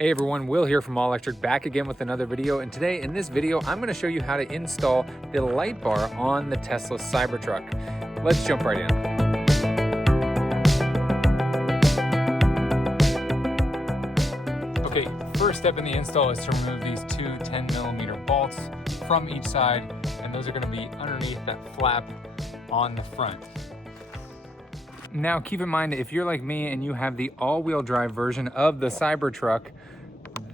Hey everyone, Will here from All Electric, back again with another video. And today in this video, I'm going to show you how to install the light bar on the Tesla Cybertruck. Let's jump right in. Okay, first step in the install is to remove these two 10mm bolts from each side, and those are going to be underneath that flap on the front. Now keep in mind, if you're like me and you have the all-wheel drive version of the Cybertruck,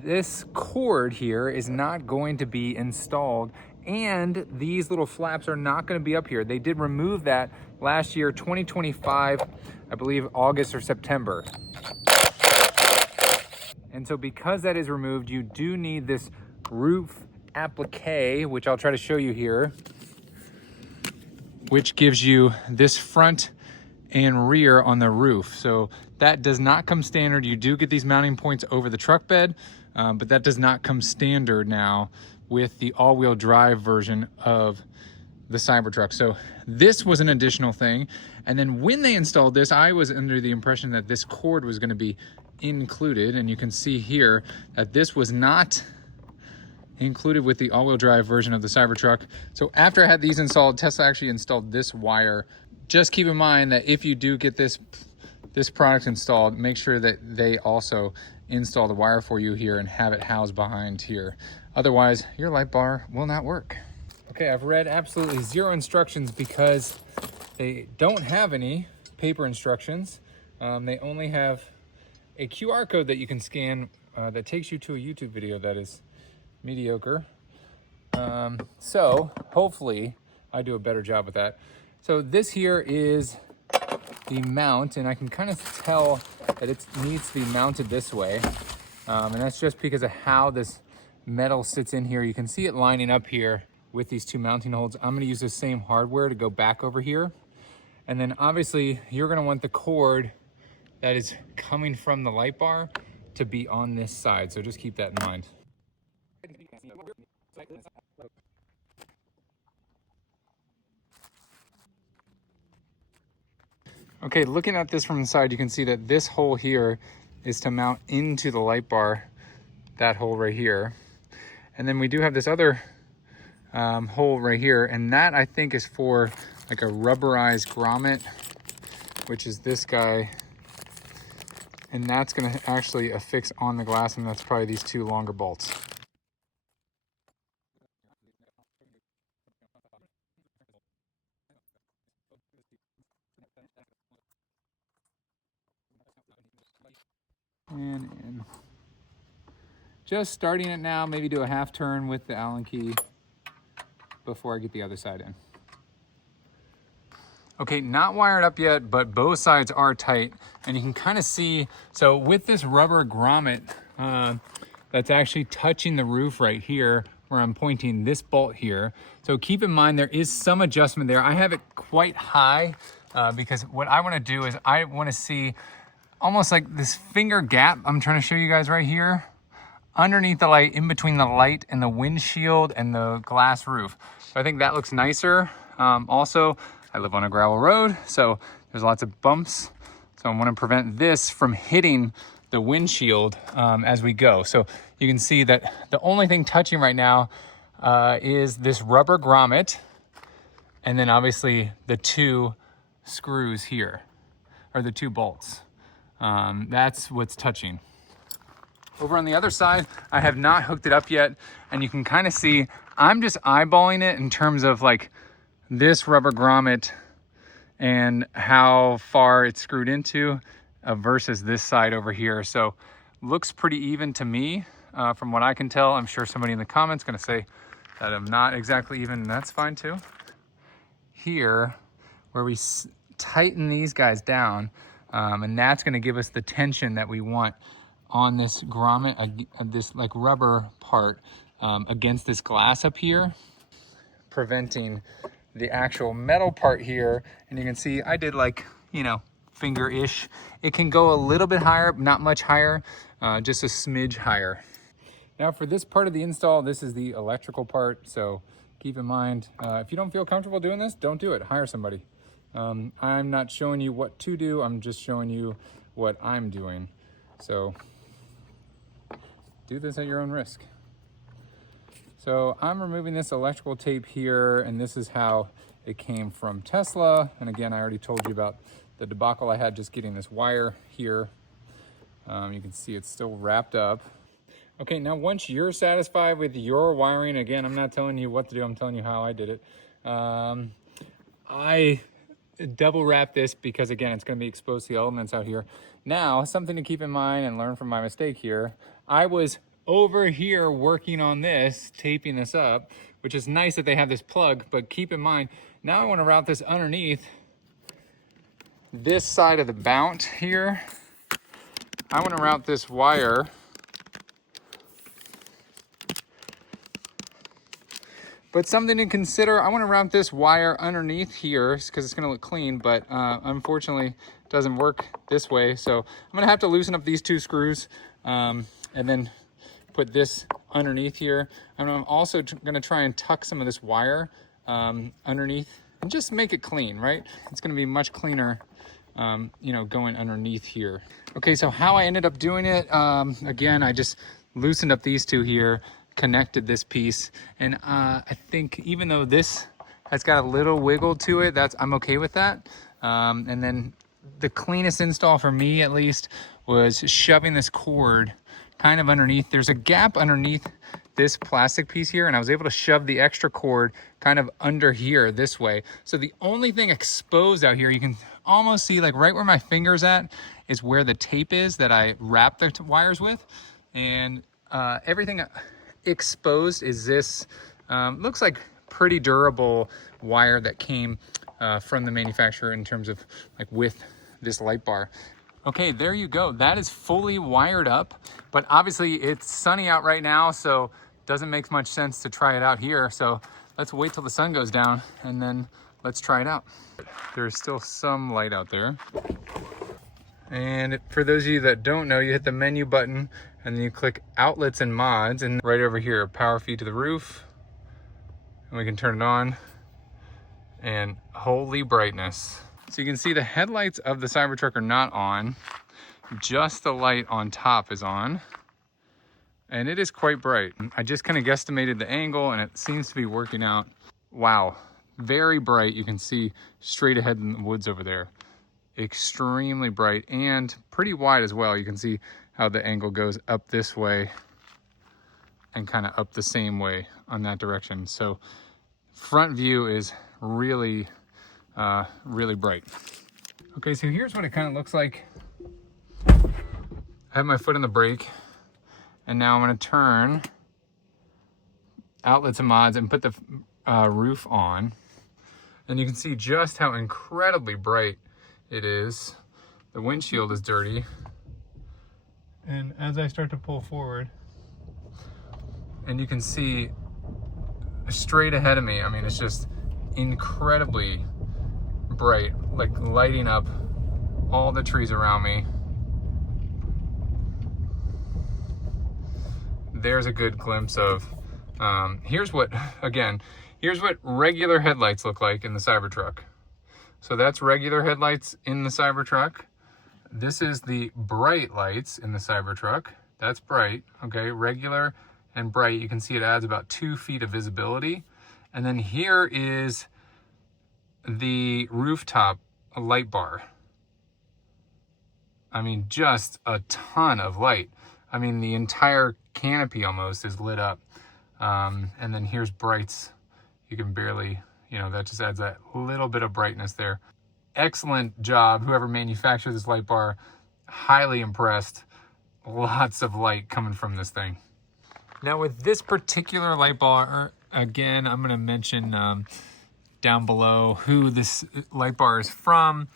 this cord here is not going to be installed, and these little flaps are not going to be up here. They did remove that last year, 2025, I believe August or September. And so because that is removed, you do need this roof applique, which I'll try to show you here, which gives you this front and rear on the roof. So that does not come standard. You do get these mounting points over the truck bed, but that does not come standard now with the all-wheel drive version of the Cybertruck. So this was an additional thing. And then when they installed this, I was under the impression that this cord was going to be included. And you can see here that this was not included with the all-wheel drive version of the Cybertruck. So after I had these installed, Tesla actually installed this wire. Just keep in mind that if you do get this product installed, make sure that they also install the wire for you here and have it housed behind here. Otherwise, your light bar will not work. Okay, I've read absolutely zero instructions because they don't have any paper instructions. They only have a QR code that you can scan that takes you to a YouTube video that is mediocre. So hopefully I do a better job with that. So this here is the mount, and I can kind of tell that it needs to be mounted this way. And that's just because of how this metal sits in here. You can see it lining up here with these two mounting holes. I'm gonna use the same hardware to go back over here. And then obviously you're gonna want the cord that is coming from the light bar to be on this side. So just keep that in mind. Okay, looking at this from the side, you can see that this hole here is to mount into the light bar, that hole right here. And then we do have this other hole right here, and that I think is for like a rubberized grommet, which is this guy. And that's gonna actually affix on the glass, and that's probably these two longer bolts. And in. Just starting it now, maybe do a half turn with the Allen key before I get the other side in. Okay, not wired up yet, but both sides are tight, and you can kind of see, so with this rubber grommet that's actually touching the roof right here where I'm pointing this bolt here. So keep in mind there is some adjustment there. I have it quite high because what I want to do is I want to see almost like this finger gap I'm trying to show you guys right here underneath the light, in between the light and the windshield and the glass roof. So I think that looks nicer. Also, I live on a gravel road, so there's lots of bumps. So I want to prevent this from hitting the windshield as we go. So you can see that the only thing touching right now is this rubber grommet, and then obviously the two screws here, or the two bolts. That's what's touching. Over on the other side, I have not hooked it up yet, and you can kind of see I'm just eyeballing it in terms of like this rubber grommet and how far it's screwed into versus this side over here. So looks pretty even to me from what I can tell. I'm sure somebody in the comments gonna say that I'm not exactly even, and that's fine too. Here, where we tighten these guys down, and that's gonna give us the tension that we want on this grommet, this like rubber part against this glass up here, preventing the actual metal part here. And you can see I did like, you know, finger-ish. It can go a little bit higher, not much higher, just a smidge higher. Now for this part of the install, this is the electrical part. So keep in mind, if you don't feel comfortable doing this, don't do it, hire somebody. I'm not showing you what to do, I'm just showing you what I'm doing. So do this at your own risk. So I'm removing this electrical tape here, and this is how it came from Tesla. And again, I already told you about the debacle I had just getting this wire here. You can see it's still wrapped up. Okay, now once you're satisfied with your wiring, again, I'm not telling you what to do, I'm telling you how I did it. I double wrap this because again, it's gonna be exposed to the elements out here. Now, something to keep in mind and learn from my mistake here, I was over here working on this, taping this up, which is nice that they have this plug, but keep in mind, now I wanna route this underneath this side of the mount here. I wanna route this wire but something to consider, I wanna route this wire underneath here because it's gonna look clean, but unfortunately it doesn't work this way. So I'm gonna have to loosen up these 2 screws and then put this underneath here. And I'm also gonna try and tuck some of this wire underneath and just make it clean, right? It's gonna be much cleaner, you know, going underneath here. Okay, so how I ended up doing it, again, I just loosened up these 2 here, connected this piece, and I think even though this has got a little wiggle to it, I'm okay with that. And then the cleanest install for me at least was shoving this cord kind of underneath. There's a gap underneath this plastic piece here, and I was able to shove the extra cord kind of under here this way. So the only thing exposed out here, you can almost see like right where my finger's at is where the tape is that I wrap the wires with, and everything exposed is this looks like pretty durable wire that came from the manufacturer in terms of like with this light bar. Okay, there you go. That is fully wired up, but obviously it's sunny out right now, so it doesn't make much sense to try it out here. So let's wait till the sun goes down and then let's try it out. There's still some light out there. And for those of you that don't know, you hit the menu button and then you click outlets and mods, and right over here, power feed to the roof, and we can turn it on, and holy brightness. So you can see the headlights of the Cybertruck are not on, just the light on top is on, and it is quite bright. I just kind of guesstimated the angle and it seems to be working out. Wow, very bright. You can see straight ahead in the woods over there. Extremely bright and pretty wide as well. You can see how the angle goes up this way and kind of up the same way on that direction. So front view is really, really bright. Okay, so here's what it kind of looks like. I have my foot on the brake, and now I'm gonna turn outlets and mods and put the roof on. And you can see just how incredibly bright it is. The windshield is dirty. And as I start to pull forward, and you can see straight ahead of me, I mean, it's just incredibly bright, like lighting up all the trees around me. There's a good glimpse of, here's what regular headlights look like in the Cybertruck. So that's regular headlights in the Cybertruck. This is the bright lights in the Cybertruck. That's bright, okay? Regular and bright. You can see it adds about 2 feet of visibility. And then here is the rooftop light bar. I mean, just a ton of light. I mean, the entire canopy almost is lit up. And then here's brights. You can barely, you know, that just adds that little bit of brightness there. Excellent job, whoever manufactured this light bar. Highly impressed. Lots of light coming from this thing. Now with this particular light bar, again, I'm gonna mention down below who this light bar is from.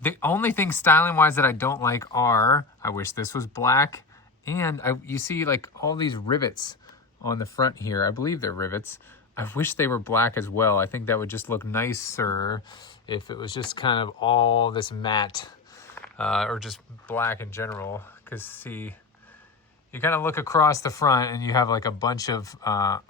The only thing styling wise that I don't like are, I wish this was black, and you see like all these rivets on the front here. I believe they're rivets. I wish they were black as well. I think that would just look nicer if it was just kind of all this matte or just black in general. Because see, you kind of look across the front and you have like a bunch of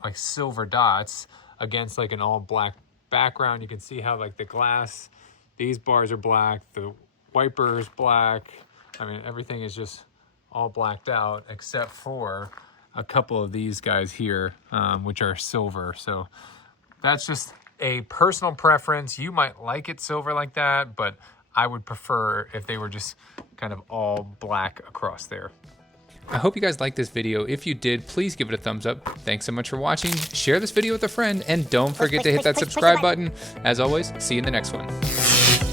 like silver dots against like an all black background. You can see how like the glass, these bars are black, the wiper is black. I mean, everything is just all blacked out except for a couple of these guys here, which are silver. So that's just a personal preference. You might like it silver like that, but I would prefer if they were just kind of all black across there. I hope you guys liked this video. If you did, please give it a thumbs up. Thanks so much for watching. Share this video with a friend, and don't forget to hit that subscribe button. As always, see you in the next one.